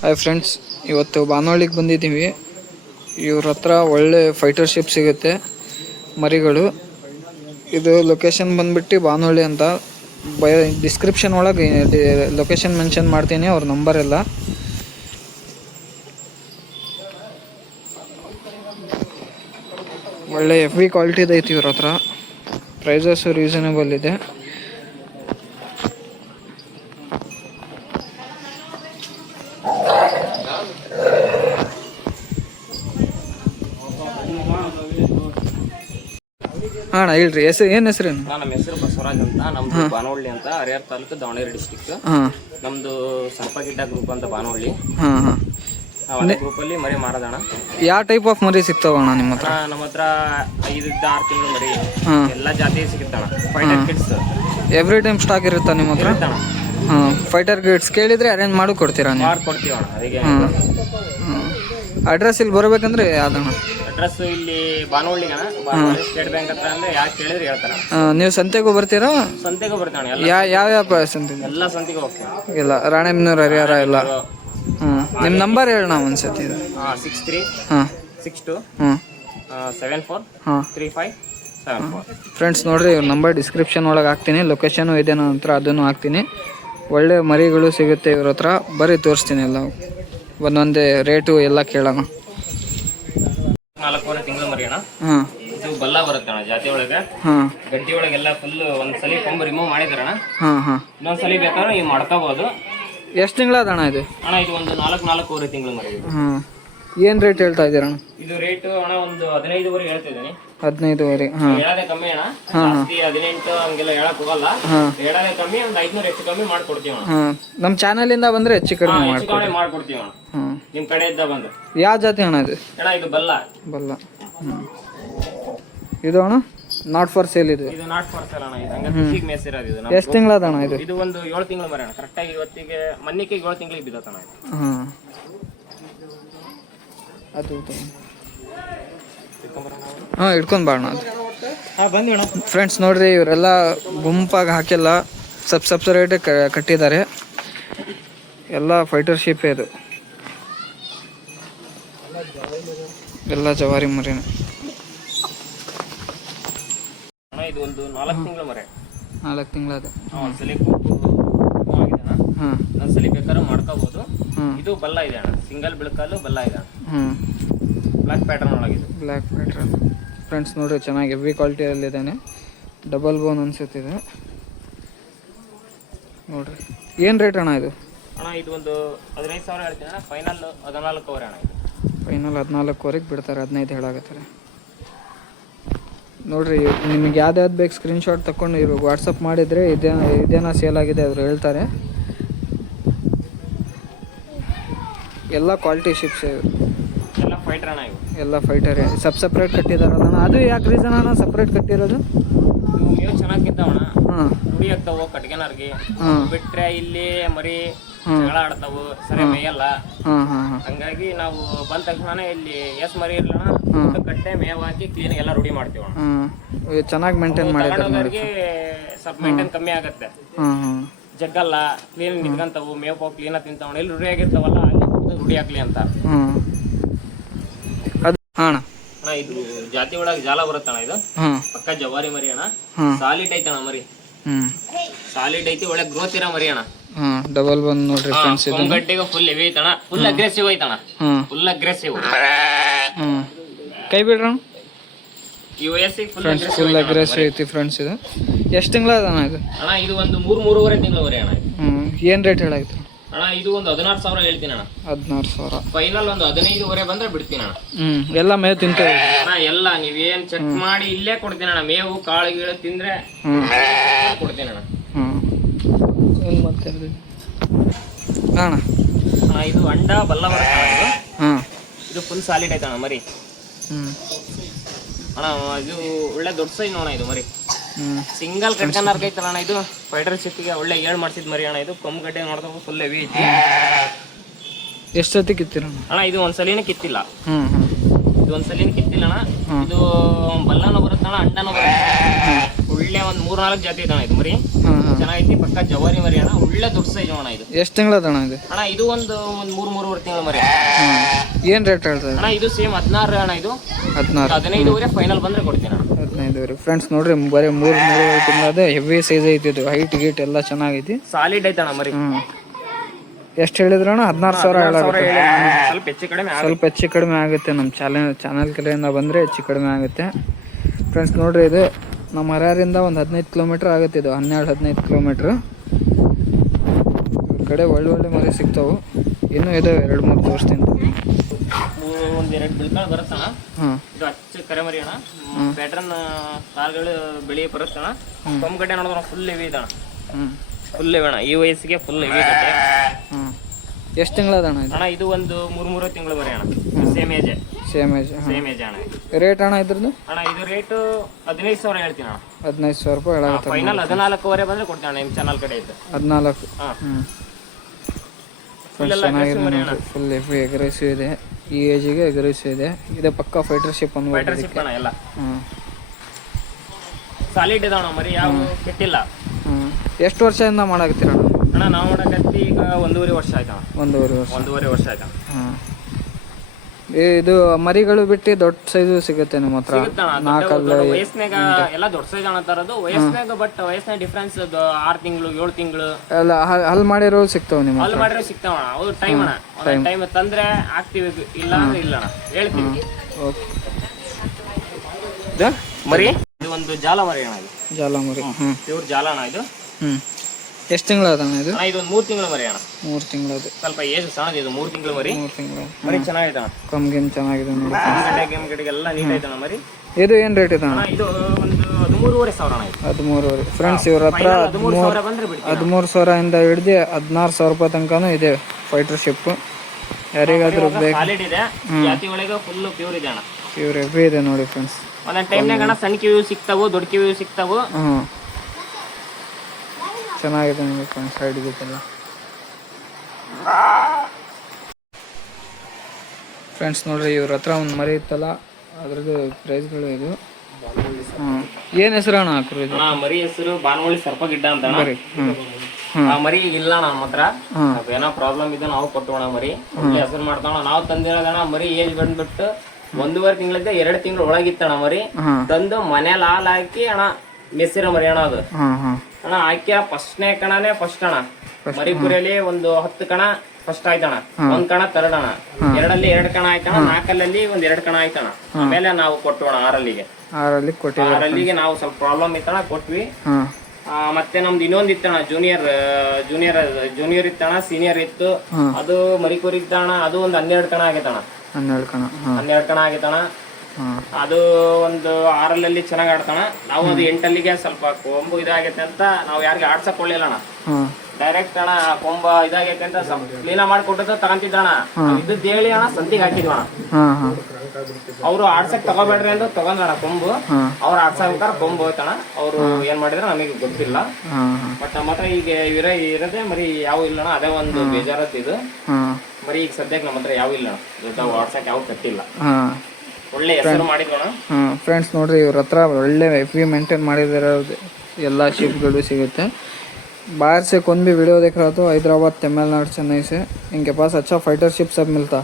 Hi friends, ಇವತ್ತು ಬಾನವಳ್ಳಿಗೆ ಬಂದಿದ್ದೀವಿ. ಇವ್ರ ಹತ್ರ ಒಳ್ಳೆ ಫೈಟರ್ಶಿಪ್ ಸಿಗುತ್ತೆ ಮರಿಗಳು. ಇದು ಲೊಕೇಶನ್ ಬಂದ್ಬಿಟ್ಟು ಬಾನವಳ್ಳಿ ಅಂತ. ಡಿಸ್ಕ್ರಿಪ್ಷನ್ ಒಳಗೆ ಲೊಕೇಶನ್ ಮೆನ್ಷನ್ ಮಾಡ್ತೀನಿ, ಅವ್ರ ನಂಬರ್ ಎಲ್ಲ. ಒಳ್ಳೆ ಎಫ್ ವಿ ಕ್ವಾಲಿಟಿದು ಐತಿ ಇವ್ರ ಹತ್ರ. ಪ್ರೈಸಸ್ಸು ರೀಸನೇಬಲ್ ಇದೆ. ಅಣ್ಣ ಹೇಳ್ರಿ, ಏನು ಹೆಸರೇನು? ನಮ್ಮ ಹೆಸರು ಬಸವರಾಜ್ ಅಂತ. ನಮ್ದು ಬಾನವಳ್ಳಿ ಅಂತ, ಹರಿಹರ ತಾಲೂಕು, ದಾವಣಗೆರೆ ಡಿಸ್ಟಿಕ್. ನಮ್ದು ಸರ್ಪಗಿಡ್ಡ ಗ್ರೂಪ್ ಅಂತ ಬಾನವಳ್ಳಿ. ಅದೇ ಗ್ರೂಪಲ್ಲಿ ಮರಿ ಮಾರದಣ. ಯಾವ ಟೈಪ್ ಆಫ್ ಮರಿ ಸಿಗ್ತಾವಣ್ಣ ನಿಮ್ಮ ಹತ್ರ? ನಮ್ಮ ಹತ್ರ 5-6 ತಿಂಗಳು ಮರಿ ಎಲ್ಲ ಜಾತಿ ಸಿಗುತ್ತಣ. Fighter kids every time stock ಇರುತ್ತಾ ನಿಮ್ಮ ಹತ್ರ? ಫೈಟರ್ ಕಿಡ್ಸ್ ಕೇಳಿದ್ರೆ ಅರೇಂಜ್ ಮಾಡಿ ಕೊಡ್ತೀರಾ? ಮಾಡ್ಕೊಡ್ತೀವಣ್ಣ. ಅದಕ್ಕೆ ಅಡ್ರೆಸ್ ಇಲ್ಲಿ ಬರಬೇಕಂದ್ರೆ ಯಾವ್ದಣ್ಣ? ಅಡ್ರೆಸ್ ಇಲ್ಲಿ ಬಾನವಳ್ಳಿಗಣ, ಸ್ಟೇಟ್ ಬ್ಯಾಂಕ್ ಹತ್ರ. ಅಂದ್ರೆ ಯಾಕೆ ಕೇಳಿದ್ರೆ ಹೇಳ್ತಾರ. ನೀವು ಸಂತೆಗೂ ಬರ್ತೀರಾ? ಸಂತೆಗೂ ಬರ್ತಾನೆ. ಯಾವ ಸಂತೆ? ಎಲ್ಲ ಸಂತೆಗೂ ಹೋಗ್ತೀವಿ. ಇಲ್ಲ, ರಾಣೆಬೆನ್ನೂರು, ಹರಿಹರ ಎಲ್ಲ. ನಿಮ್ಮ ನಂಬರ್ ಹೇಳೋಣ ಒಂದ್ಸತಿ. 6362743574. ಫ್ರೆಂಡ್ಸ್ ನೋಡ್ರಿ, ಇವ್ರ ನಂಬರ್ ಡಿಸ್ಕ್ರಿಪ್ಷನ್ ಒಳಗೆ ಹಾಕ್ತೀನಿ. ಲೊಕೇಶನು ಇದೆ ನನ್ನ ಹತ್ರ, ಅದನ್ನು ಹಾಕ್ತೀನಿ. ಒಳ್ಳೆ ಮರಿಗಳು ಸಿಗುತ್ತೆ ಇವ್ರ ಹತ್ರ. ಬರೀ ತೋರಿಸ್ತೀನಿ ಎಲ್ಲ, ಒಂದೊಂದೇ ರೇಟು ಎಲ್ಲ ಕೇಳೋಣ. 4 ತಿಂಗಳು ಮರಿ ಅಣ್ಣ. ಇದು ಬಲ್ಲ ಬರುತ್ತೆ ಅಣ್ಣ ಜಾತಿ ಒಳಗೆ. ಗಡ್ಡಿ ಒಳಗೆಲ್ಲ ಫುಲ್ ಒಂದ್ಸಲಿ ಕೊಂಬು ರಿಮೂವ್ ಮಾಡಿದಾರಣ. ಇನ್ನೊಂದ್ಸಲಿ ಬೇಕಾದ್ರೆ ನೀವು ಮಾಡ್ಕೋಬಹುದು. ಎಷ್ಟು ತಿಂಗಳದಣ್ಣ ಇದು? ಅಣ್ಣ ಇದು ಒಂದು 4-4.5 ತಿಂಗಳು ಮರಿ. ಏನು ರೇಟ್ ಹೇಳ್ತಾ ಇದ್ದೀರಣ್ಣ? ಇದು ರೇಟು ಅಣ್ಣ ಒಂದು 15 ಹೇಳ್ತಿದ್ದೀನಿ. 15 ಹೇಳೋದೇ ಕಮ್ಮಿ ಅಣ್ಣ. ಜಾಸ್ತಿ 18 ಹಂಗೆಲ್ಲ ಹೇಳಕ್ ಹೋಗಲ್ಲ. ಹೇಳೋದೇ ಕಮ್ಮಿ, ಒಂದು 500 ಹೆಚ್ಚು ಕಮ್ಮಿ ಮಾಡ್ಕೊಡ್ತೀವಿ ಅಣ್ಣ. ನಮ್ಮ ಚಾನಲಿಂದ ಬಂದ್ರೆ ಹೆಚ್ಚು ಕಡಿಮೆ ಮಾಡ್ಕೊಡ್ತೀವಿ ಅಣ್ಣ. ನಿಮ್ ಕಡೆಯಿಂದ ಬಂದು. ಯಾವ ಜಾತಿ ಅಣ್ಣ ಇದು? ಅಣ್ಣ ಇದು ಬಲ್ಲ. ಇದು ಅಣ್ಣ ನಾಟ್ ಫಾರ್ ಸೇಲ್ ಇದೆ. ಇದು ನಾಟ್ ಫಾರ್ ಸೇಲ್ ಅಣ್ಣ. ಇದು ಹಂಗ ಕೃಷಿಗೆ ಮೇಸಿರೋದು. ಇದು ಎಷ್ಟು ತಿಂಗಳದಣ್ಣ ಇದು? ಇದು ಒಂದು 7 ತಿಂಗಳು ಮರಿ ಅಣ್ಣ. ಕರೆಕ್ಟಾಗಿ ಇವತ್ತಿಗೆ ಮನ್ನಿಗೆ 7 ತಿಂಗಳಿಗೆ ಬಿದ್ದತಣ್ಣ. ಅದು ಇಟ್ಕೊಂಡ್ ಬಾಣ. ಬಂದ್ವಿ ಅಣ್ಣ. ಫ್ರೆಂಡ್ಸ್ ನೋಡ್ರಿ, ಇವರೆಲ್ಲ ಗುಂಪಾಗಿ ಹಾಕಿಲ್ಲ, ಸಪ್ರೇಟ್ ಕಟ್ಟಿದ್ದಾರೆ. ಎಲ್ಲ ಫೈಟರ್ಶಿಪ್ ಇದು, ಎಲ್ಲ ಜವಾರಿ ಮರಿನ. ಇದು ಒಂದು 4 ತಿಂಗಳ ಮರಿ. 4 ತಿಂಗಳದ. ಒಂದ್ಸಲಿ ಒಂದ್ಸಲಿ ಬೇಕಾದ್ರೆ ಮಾಡ್ಕೋಬಹುದು. ಇದು ಬಲ್ಲ ಇದೆ ಅಣ್ಣ, ಸಿಂಗಲ್ ಬಿಳಕಲ್ಲು ಬಲ್ಲ ಇದೆ. ಬ್ಲಾಕ್ ಪ್ಯಾಟರ್ನ್ ಒಳಗಿದೆ. Block pattern. ಫ್ರೆಂಡ್ಸ್ ನೋಡ್ರಿ, ಚೆನ್ನಾಗಿ ಹೆವಿ ಕ್ವಾಲಿಟಿಯಲ್ಲಿದ್ದಾನೆ. ಡಬಲ್ ಬೋನ್ ಅನ್ಸುತ್ತಿದೆ ನೋಡ್ರಿ. ಏನು ರೇಟ್ ಅಣ್ಣ ಇದು? ಅಣ್ಣ ಇದು ಒಂದು 15,000 ಹೇಳ್ತೀನಿ ಅಣ್ಣ. ಫೈನಲ್ 14,000 ಅಣ್ಣ. ಇದು ಫೈನಲ್ 14,000 ಬಿಡ್ತಾರೆ. 15 ಹೇಳಾಗತ್ತಾರೆ ನೋಡ್ರಿ. ನಿಮಗೆ ಯಾವ್ದು ಬೇಕು ಸ್ಕ್ರೀನ್ಶಾಟ್ ತಗೊಂಡು ಇವಾಗ ವಾಟ್ಸಪ್ ಮಾಡಿದರೆ ಇದೇನೋ ಸೇಲ್ ಆಗಿದೆ ಅವರು ಹೇಳ್ತಾರೆ. ಎಲ್ಲ ಕ್ವಾಲಿಟಿ ಶಿಪ್ಸ್ ಎಲ್ಲ ಫೈಟರ್ ಅಣ್ಣ. ಇವು ಎಲ್ಲ ಫೈಟರ್ ಸಪ್ರೇಟ್ ಕಟ್ಟಿದಾರಲ್ಲ. ಅದು ಯಾಕೆ ರೀಸನ್ ಅಣ್ಣ ಸಪ್ರೇಟ್ ಕಟ್ಟಿರೋದು? ಮೇವು ಚೆನ್ನಾಗಿದ್ದಾವಣ್ಣ, ರೂಢಿ ಆಗ್ತಾವ ಕಟ್ಗೆನರ್ಗೆ. ಬಿಟ್ರೆ ಇಲ್ಲಿ ಮರಿ ಜಗಳ ಆಡ್ತಾವು, ಸರಿ ಮೇಯಲ್ಲ. ಹಂಗಾಗಿ ನಾವು ಬಂದ ತಕ್ಷಣ ಇಲ್ಲಿ ಮರಿ ಇರ್ಲಣ ಕಟ್ಟೆ ಮೇವ್ ಹಾಕಿ ಕ್ಲೀನ್ ಎಲ್ಲ ರೂಢಿ ಮಾಡ್ತೀವಿ. ಚೆನ್ನಾಗಿ ಮೇಂಟೈನ್ ಮಾಡಿದ್ರೆ ಸ್ವಲ್ಪ ಮೇಂಟೈನ್ ಕಮ್ಮಿ ಆಗತ್ತೆ. ಜಗ್ಗಲ್ಲ, ಕ್ಲೀನ್ ನಿಂತ್ಕೊಂತಾವು, ಮೇವ್ ಪಾವು ಕ್ಲೀನ್ ತಿಂತಾವ. ಎಲ್ಲಿ ರೂಢಿ ಆಗಿರ್ತಾವಲ್ಲ ಅಲ್ಲಿ ರೂಢಿ ಹಾಕ್ಲಿ ಅಂತ. ಅಣ್ಣ ಇದು ಜಾತಿ ಒಳಗೆ ಜಾಲ ಬರುತ್ತಣ್ಣ. ಇದು ಪಕ್ಕ ಜವಾರಿ ಮರಿ ಅಣ್ಣ. ಸಾಲಿಡ್ ಐತಣ್ಣ ಮರಿ, ಸಾಲಿಡ್ ಐತಿ. ಒಳ್ಳೆ ಗ್ರೋತ್ ಇರೋ ಮರಿ ಅಣ್ಣ. ಡಬಲ್ ಬಂದ್ ನೋಡ್ರಿ ಫ್ರೆಂಡ್ಸ್. ಇದು ಗಡ್ಡೆಗೆ ಫುಲ್ ಹೆವಿ ಐತಣ್ಣ. ಫುಲ್ ಅಗ್ರೆಸಿವ್ ಐತಣ್ಣ. Full aggressive. ಕೈ ಬಿಡ್ರಣ. ಈ ವಯಸ್ಸಿಗೆ ಫುಲ್ ಅಗ್ರೆಸಿವ್ ಐತಿ ಫ್ರೆಂಡ್ಸ್. ಇದು ಎಷ್ಟು ತಿಂಗಳ ಅಣ್ಣ ಇದು? ಅಣ್ಣ ಇದು ಒಂದು 3-3.5 ತಿಂಗಳ ಮರಿ ಅಣ್ಣ. ಏನ್ ರೇಟ್ ಹೇಳಾಯ್ತು ಅಣ್ಣ? ಇದು ಒಂದು 16,000 ಹೇಳ್ತೀನಿ ಅಣ್ಣ. 16,000 ಫೈನಲ್ ಒಂದು 15,000 ಬಂದ್ರೆ ಬಿಡ್ತೀನಿ ಅಣ್ಣ. ಎಲ್ಲ ಮೇವು ತಿಂತೇವೆ ಅಣ್ಣ. ಎಲ್ಲ ನೀವೇನ್ ಚೆಕ್ ಮಾಡಿ ಇಲ್ಲೇ ಕೊಡ್ತೀನಿ ಅಣ್ಣ. ಮೇವು ಕಾಳು ಗೀಳು ತಿಂದ್ರೆ ಕೊಡ್ತೀನಿ ಅಣ್ಣ. ಏನ್ ಮಾಡ್ತಾ ಇದ್ದೀವಿ ಅಣ್ಣ? ಇದು ಅಂಡ ಬಲ್ಲ ಬರುತ್ತೆ ಇದು. ಇದು ಫುಲ್ ಸಾಲಿಡ್ ಐತಣ್ಣ ಮರಿ ಅಣ್ಣ. ಇದು ಒಳ್ಳೆ ದೊಡ್ಡ ಸೈಜ್ ನೋಣ ಇದು ಮರಿ. ಸಿಂಗಲ್ ಕಟ್ಕನರ್ಗ ಐತಲ್ಲ ಅಣ್ಣ. ಇದು ಫೈಟರ್ ಶಿಪ್ಗೆ ಒಳ್ಳೆ 7 ಮಾಡ್ಸಿದ್ ಮರಿ ಅಣ್ಣ. ಇದು ಕಮ್ಮು ಗಡ್ಡೆ ನೋಡ್ತಾವ, ಫುಲ್ ಹೆವಿ ಐತಿ. ಎಷ್ಟು ಸತಿ ಕಿತ್ತೀರ ಅಣ್ಣ? ಇದು ಒಂದ್ಸಲಿನೇ ಕಿತ್ತಿಲ್ಲ. ಇದು ಒಂದ್ಸಲಿನ ಕಿತ್ತಿಲ್ಲ ಅಣ್ಣ. ಇದು ಬಲ್ಲನೂ ಬರುತ್ತಣ್ಣ, ಅಂಡನೂ ಬರುತ್ತೆ. ಒಳ್ಳೆ ಒಂದು 3-4 ಜಾತಿ ಐತಣ್ಣ ಇದು ಮರಿ. ಚೆನ್ನಾಗೈತಿ. ಪಕ್ಕ ಜವಾರಿ ಮರಿ ಅಣ್ಣ, ಒಳ್ಳೆ ದೊಡ್ಡ ಸೈಜ್ ಅಣ್ಣ ಇದು. ಎಷ್ಟು ತಿಂಗಳದ ಇದು? ಅಣ್ಣ ಇದು ಒಂದು 3-3.5 ತಿಂಗಳ ಮರಿ. ಏನು ರೇಟ್ ಹೇಳ್ತದೆ ಅಣ್ಣ? ಇದು ಸೇಮ್ 16 ಅಣ್ಣ. ಇದು 15 ಫೈನಲ್ ಬಂದ್ರೆ ಕೊಡ್ತೀನಿ ಅಣ್ಣ. 15 ಫ್ರೆಂಡ್ಸ್ ನೋಡ್ರಿ, ಬರೀ 3 ತಿಂಗಳದ ಹೆವಿ ಸೈಜ್ ಐತಿ ಇದು. ಹೈಟ್ ಗೀಟ್ ಎಲ್ಲ ಚೆನ್ನಾಗೈತಿ, ಸಾಲಿಡ್ ಐತಣ್ಣ ಮರಿ. ಎಷ್ಟು ಹೇಳಿದ್ರಣ್ಣ? 16,000 ಹೇಳಾಗುತ್ತೆ. ಸ್ವಲ್ಪ ಹೆಚ್ಚು ಕಡಿಮೆ ಆಗುತ್ತೆ. ನಮ್ಮ ಚಾನಲ್ ಕಡೆಯಿಂದ ಬಂದರೆ ಹೆಚ್ಚು ಕಡಿಮೆ ಆಗುತ್ತೆ ಫ್ರೆಂಡ್ಸ್. ನೋಡ್ರಿ, ಇದು ನಮ್ಮ ಹರ್ಯಾರಿಂದ ಒಂದು 15 ಕಿಲೋಮೀಟ್ರ್ ಆಗುತ್ತೆ. ಇದು 12-15 ಕಿಲೋಮೀಟ್ರ್. ಈ ಕಡೆ ಒಳ್ಳೆ ಮರಿ ಸಿಗ್ತಾವೆ. ಇನ್ನೂ ಇದಾವೆ 2-3 ತೋರಿಸ್ತೀನಿ. ಒಂದೆರಡು ಬಿಳ್ಕಾಳು ಬರುತ್ತಣ್ಣ. ಇದು ಅಚ್ಚ ಕರೆ ಮರಿ ಅಣ್ಣ. ಪ್ಯಾಟ್ರನ್ ಕಾಲ್ಗಳು ಬೆಳಿ ಬರುತ್ತಣ್ಣ. ಕೊಂಬಗಡ್ಡೆ ನೋಡಿದ್ರೆ ಫುಲ್ ಹೆವಿ ಇದಣ್ಣ. ಫುಲ್ ಹೆವಿ ಅಣ್ಣ. ಈ ವಯಸ್ಸಿಗೆ ಫುಲ್ ಹೆವಿ ಗಡ್ಡೆ. ಎಷ್ಟು ತಿಂಗಳದ ಅಣ್ಣ ಇದು? ಅಣ್ಣ ಇದು ಒಂದು 3 ತಿಂಗಳು ಮರಿ ಅಣ್ಣ. ಸೇಮ್ ಏಜ್ ಅಣ್ಣ. ರೇಟ್ ಅಣ್ಣ ಇದ್ರದ್ದು? ಅಣ್ಣ ಇದು ರೇಟು 15,000 ಹೇಳ್ತೀನಿ ಅಣ್ಣ. 15,000 ರೂಪಾಯಿ ಹೇಳಾಗುತ್ತೆ. ಫೈನಲ್ 14,000 ಬಂದ್ರೆ ಕೊಡ್ತೀನಿ ಅಣ್ಣ. ನಿಮ್ಮ ಚಾನಲ್ ಕಡೆ ಇದ್ದು 14. ಫುಲ್ ಹೆವಿ ಅಗ್ರೆಸಿವ್ ಇದೆ. ಈ ಏಜಿಗೆ ಅಗ್ರೆಸಿವ್ ಇದೆ. ಇದು ಪಕ್ಕಾ ಫೈಟರ್ಶಿಪ್ ಅಣ್ಣ. ಎಲ್ಲ ಸಾಲಿಡ್ ಇದಾವಣ ಮರಿ, ಯಾವ ಕೆಟ್ಟಿಲ್ಲ. ಎಷ್ಟು ವರ್ಷದಿಂದ ಮಾಡಾಕತ್ತೀರ ಅಣ್ಣ? ಅಣ್ಣ ನಾವು ಮಾಡಕತ್ತಿ ಈಗ 1.5 ವರ್ಷ ಆಯ್ತು. 1.5 ವರ್ಷ ಆಯ್ತು. ಇದು ಮರಿಗಳು ಬಿಟ್ಟು ದೊಡ್ಡ ಸೈಜು ಸಿಗುತ್ತೆ ನಿಮ್ಮ ಹತ್ರ? ವಯಸ್ಸಿನಾಗ ಎಲ್ಲ ದೊಡ್ಡ ಸೈಜ್ ಅಣ್ಣ ತರೋದು ವಯಸ್ಸಿನಾಗ. ಬಟ್ ವಯಸ್ಸಿನ ಡಿಫ್ರೆನ್ಸ್ 6 ತಿಂಗಳು 7 ತಿಂಗಳು ಎಲ್ಲ ಹಲ್ ಮಾಡಿರೋ ಸಿಗ್ತಾವ ನಿಮ್ಮ? ಹಲ್ ಮಾಡಿರೋ ಸಿಗ್ತಾವಣ. ಅವ್ರು ಟೈಮ್ ಅಣ್ಣ, ಟೈಮ್ ತಂದ್ರೆ ಆಗ್ತೀವಿ, ಇಲ್ಲ ಅಂದ್ರೆ ಇಲ್ಲ ಅಣ್ಣ, ಹೇಳ್ತೀವಿ. ಮರಿ ಇದು ಒಂದು ಜಾಲ ಮರಿ ಅಣ್ಣ. ಜಾಲ ಮರಿ ಪ್ಯೂರ್ ಜಾಲ ಅಣ್ಣ ಇದು. ಎಷ್ಟು ತಿಂಗಳದ ಅಣ್ಣ ಇದು? ಇದು ಒಂದು 3 ತಿಂಗಳು ಮರಿ ಅಣ್ಣ. 3 ತಿಂಗಳದು. ಸ್ವಲ್ಪ ಏಜ್ ಸಣ್ಣದ. ಇದು 3 ತಿಂಗಳು ಮರಿ. ಮರಿ ಚೆನ್ನಾಗಿದೆ ಅಣ್ಣ. ಕಮ್ಗೇಮ್ ಚೆನ್ನಾಗಿದೆ ನೋಡಿ. ಗಡ್ಡೆಗೆಲ್ಲ ನೀಟ್ ಐತಣ್ಣ ಮರಿ. ಇದು ಏನು ರೇಟ್ ಇದೆ ಅಣ್ಣ? ಇದು ಒಂದು 13,500 ಅಣ್ಣ. 13,500 ಫ್ರೆಂಡ್ಸ್. ಇವ್ರ ಹತ್ರ 13,000 ಇಂದ ಹಿಡಿದು 16,000 ರೂಪಾಯಿ ತನಕನೂ ಇದೆ ಫೈಟರ್ಶಿಪ್. ಯಾರಿಗಾದ್ರೂ ಬೇಕು. ಸಾಲಿಡ್ ಇದೆ. ಜಾತಿ ಒಳಗೆ ಫುಲ್ ಪ್ಯೂರ್ ಇದೆ ಅಣ್ಣ. ಪ್ಯೂರ್ ಹೆವಿ ಇದೆ ನೋಡಿ ಫ್ರೆಂಡ್ಸ್. ಒಂದೊಂದು ಟೈಮ್ನಾಗ ಅಣ್ಣ ಸಣ್ಣ ಕಿವಿ ಸಿಗ್ತಾವು, ದೊಡ್ಡ ಕಿವಿ ಸಿಗ್ತಾವು. ಚೆನ್ನಾಗಿದೆ ನಿಮಗೆ ಫ್ರೆಂಡ್ಸ್. ಸೈಡ್ ಇದೆಲ್ಲ ಫ್ರೆಂಡ್ಸ್ ನೋಡ್ರಿ, ಇವ್ರ ಹತ್ರ ಒಂದು ಮರಿ ಇತ್ತಲ್ಲ, ಅದ್ರದ್ದು ಪ್ರೈಸ್ಗಳು ಇದು. ಏನು ಹೆಸರು ಅಣ್ಣ ಹಾಕ್ರು ಇದು? ಮರಿ ಹೆಸರು ಬಾನವಳ್ಳಿ ಸರ್ಪಗಿಡ್ಡ ಅಂತ ಅಣ್ಣ. ಆ ಮರಿ ಇಲ್ಲ ನಮ್ಮ ಹತ್ರ. ಏನೋ ಪ್ರಾಬ್ಲಮ್ ಇದೆ, ನಾವು ಕೊಟ್ಟೋಣ ಮರಿ. ಹೆಸರು ಮಾಡ್ತಾವ. ನಾವು ತಂದಿರೋದಣ್ಣ ಮರಿ ಏಜ್ ಬಂದ್ಬಿಟ್ಟು 1.5 ತಿಂಗಳಿಂದ 2 ತಿಂಗಳು ಒಳಗಿತ್ತಣ್ಣ ಮರಿ. ತಂದು ಮನೇಲಿ ಹಾಲು ಹಾಕಿ ಅಣ್ಣ ಮೆಸ್ಸಿರೋ ಮರಿ ಅಣ್ಣ ಅದು. ಅಣ್ಣ ಹಾಕಿ ಫಸ್ಟ್ನೇ ಕಣನೇ ಫಸ್ಟ್ ಅಣ್ಣ. ಮರಿ ಕುರಿಯಲ್ಲಿ ಒಂದು 10 ಕಣ ಫಸ್ಟ್ ಆಯ್ತಣ್ಣ. 1 ಕಣ ಥರ್ಡ್ ಅಣ್ಣ. 2ರಲ್ಲಿ 2 ಕಣ ಆಯ್ತಣ್ಣ. 4ರಲ್ಲಿ 2 ಕಣ ಆಯ್ತಣ್ಣ. ಆಮೇಲೆ ನಾವು ಕೊಟ್ಟೋಣ 6ರಲ್ಲಿಗೆ ನಾವು ಸ್ವಲ್ಪ ಪ್ರಾಬ್ಲಮ್ ಇತ್ತಣ್ಣ, ಕೊಟ್ವಿ. ಮತ್ತೆ ನಮ್ದು ಇನ್ನೊಂದು ಇತ್ತಣ್ಣ, ಜೂನಿಯರ್ ಇತ್ತಣ್ಣ, ಸೀನಿಯರ್ ಇತ್ತು. ಅದು ಮರಿ ಕುರಿ ಇತ್ತಣ್ಣ. ಅದು ಒಂದು 12 ಕಣ ಆಗೈತಣ್ಣ. 12 ಕಣ ಆಗೈತಣ್ಣ. ಅದು ಒಂದು 6ರಲ್ಲಿ ಚೆನ್ನಾಗಿ ಆಡ್ತಾನ. ನಾವು ಅದು 8ಅಲ್ಲಿಗೆ ಸ್ವಲ್ಪ ಕೊಂಬು ಇದಾಗೈತೆ ಅಂತ ನಾವು ಯಾರಿಗೆ ಆಡ್ಸಕ್ ಕೊಳ್ಳಿಲ್ಲ ಅಣ್ಣ. ಡೈರೆಕ್ಟ್ ಅಣ್ಣ ಕೊಂಬ ಇದಾಗೈತೆ ಅಂತ ಕ್ಲೀನ ಮಾಡಿಕೊಟ್ಟು ತಗೊಂತಿದ್ದಣ್ಣ. ಇದ್ದದ್ದು ಹೇಳಿ ಅಣ್ಣ ಸಂತಿಗೆ ಹಾಕಿದ್ವಿ ಅಣ್ಣ. ಅವ್ರು ಆಡ್ಸಕ್ ತಗೋಬೇಡ್ರಿ ಅಂತ ತಗೊಂಡಣ ಕೊಂಬು. ಅವ್ರು ಆಡ್ಸಕ್ಕಾರ ಕೊಂಬು ಹೋಯ್ತಣ್ಣ. ಅವ್ರು ಏನ್ ಮಾಡಿದ್ರ ನಮಗೆ ಗೊತ್ತಿಲ್ಲ. ಬಟ್ ನಮ್ಮ ಹತ್ರ ಈಗ ಇರದೆ ಮರಿ ಯಾವ ಇಲ್ಲಣ್ಣ. ಅದೇ ಒಂದು ಬೇಜಾರತ್ ಇದು ಮರಿ. ಈಗ ಸದ್ಯಕ್ಕೆ ನಮ್ಮ ಹತ್ರ ಯಾವ ಇಲ್ಲ ದೊಡ್ಡ ಆಡ್ಸಕ್ ಯಾವ ಕಟ್ಟಿಲ್ಲ. ಒಳ್ಳೆ ಹೆಸರು ಮಾಡಿದ್ವಣ್ಣ. ಫ್ರೆಂಡ್ಸ್ ನೋಡ್ರಿ, ಇವ್ರ ಹತ್ರ ಒಳ್ಳೆ ಎಫ್ ಮೇಂಟೈನ್ ಮಾಡಿದಿರೋ ಎಲ್ಲ ಶಿಪ್ಗಳು ಸಿಗುತ್ತೆ. बाहर से कौन भी वीडियो देख रहा तो हैदराबाद, तमिलनाडु, चेन्नई से इनके पास अच्छा फाइटर शिप सब मिलता.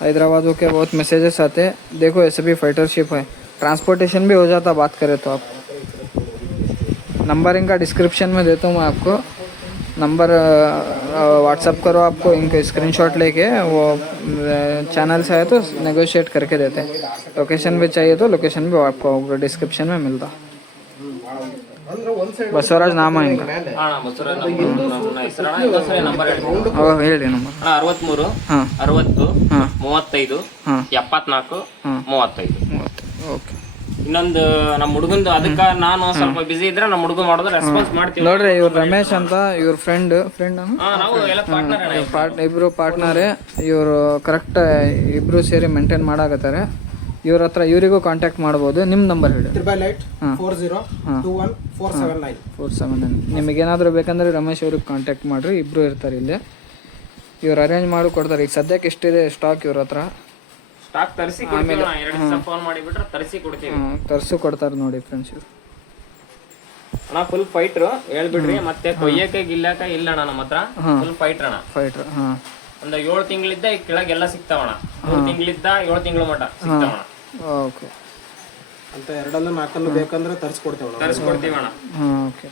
हैदराबाद के बहुत मैसेजेस आते. देखो ऐसे भी फाइटर शिप है, ट्रांसपोर्टेशन भी हो जाता. बात करें तो आप नंबर इनका डिस्क्रिप्शन में देता हूँ मैं आपको. नंबर व्हाट्सअप करो आपको, इनके स्क्रीनशॉट लेके वो चैनल से आए तो नेगोशिएट करके देते हैं. लोकेशन भी चाहिए तो लोकेशन भी आपको डिस्क्रिप्शन में मिलता. बसवराज नाम है इनका. ಹೇಳಿ ನಂಬರ್. 63 60 35 74 35. ಓಕೆ. ಇನ್ನೊಂದು ನಮ್ಮ ಹುಡುಗಂದು ಅದಕ್ಕೆ ನಾನು ಸ್ವಲ್ಪ ಬಿಸಿ ಇದ್ರೆ ನಮ್ಮ ಹುಡುಗ ಮಾಡೋದು ರೆಸ್ಪಾನ್ಸ್ ಮಾಡ್ತೀವಿ. ನೋಡ್ರಿ, ಇವ್ರು ರಮೇಶ್ ಅಂತ, ಇವ್ರ ಫ್ರೆಂಡ್ ನಾವು ಎಲ್ಲ ಪಾರ್ಟ್ನರ್. ಇಬ್ರು ಪಾರ್ಟ್ನರೇ ಇವರು. ಕರೆಕ್ಟ್ ಇಬ್ರು ಸೇರಿ ಮೇಂಟೈನ್ ಮಾಡಾಕತ್ತಾರೆ. ಇವ್ರ ಹತ್ರ ಇವರಿಗೂ ಕಾಂಟ್ಯಾಕ್ಟ್ ಮಾಡ್ಬೋದು. ನಿಮ್ಮ ನಂಬರ್ ಹೇಳಿ. 479. ನಿಮಗೇನಾದರೂ ಬೇಕಂದ್ರೆ ರಮೇಶ್ ಅವ್ರಿಗೆ ಕಾಂಟ್ಯಾಕ್ಟ್ ಮಾಡಿರಿ. ಇಬ್ಬರು ಇರ್ತಾರೆ ಇಲ್ಲಿ. ಇವ್ರು ಅರೇಂಜ್ ಮಾಡಿ ಕೊಡ್ತಾರೆ. ಈಗ ಸದ್ಯಕ್ಕೆ ಎಷ್ಟಿದೆ ಸ್ಟಾಕ್ ಇವ್ರ ಹತ್ರ? ಸ್ಟಾಕ್ ತರಿಸಿ ಕೊಡ್ತೀವಿ. 2 ದಿವಸ ಫೋನ್ ಮಾಡಿಬಿಟ್ರೆ ತರಿಸಿ ಕೊಡ್ತೀವಿ. ತರಿಸಿ ಕೊಡ್ತಾರೆ ನೋಡಿ ಫ್ರೆಂಡ್ಸ್ ಇವ್ರು. ಅಣ್ಣ ಫುಲ್ ಫೈಟ್ರು ಹೇಳ್ಬಿಡ್ರಿ, ಮತ್ತೆ ಕೊಯ್ಯಕ್ಕೆ ಗಿಲ್ಲಕ ಇಲ್ಲ ಅಣ್ಣ ನಮ್ಮ ಹತ್ರ. ಫುಲ್ ಫೈಟ್ರ್ ಅಣ್ಣ. ಫೈಟ್ರ್. ಹಾಂ, ಒಂದು 7 ತಿಂಗಳಿದ್ದ ಈ ಕೆಳಗೆಲ್ಲ ಸಿಗ್ತಾವಣ. 3 ತಿಂಗಳಿದ್ದ 7 ತಿಂಗಳ ಮಟ್ಟ ಸಿಗ್ತಾವಣ. ಓಕೆ. ಅಂತ 2 4 ಬೇಕಂದ್ರೆ ತರಿಸ್ಕೊಡ್ತೀವಿ ಅಣ್ಣ. ಹಾಂ, ಓಕೆ.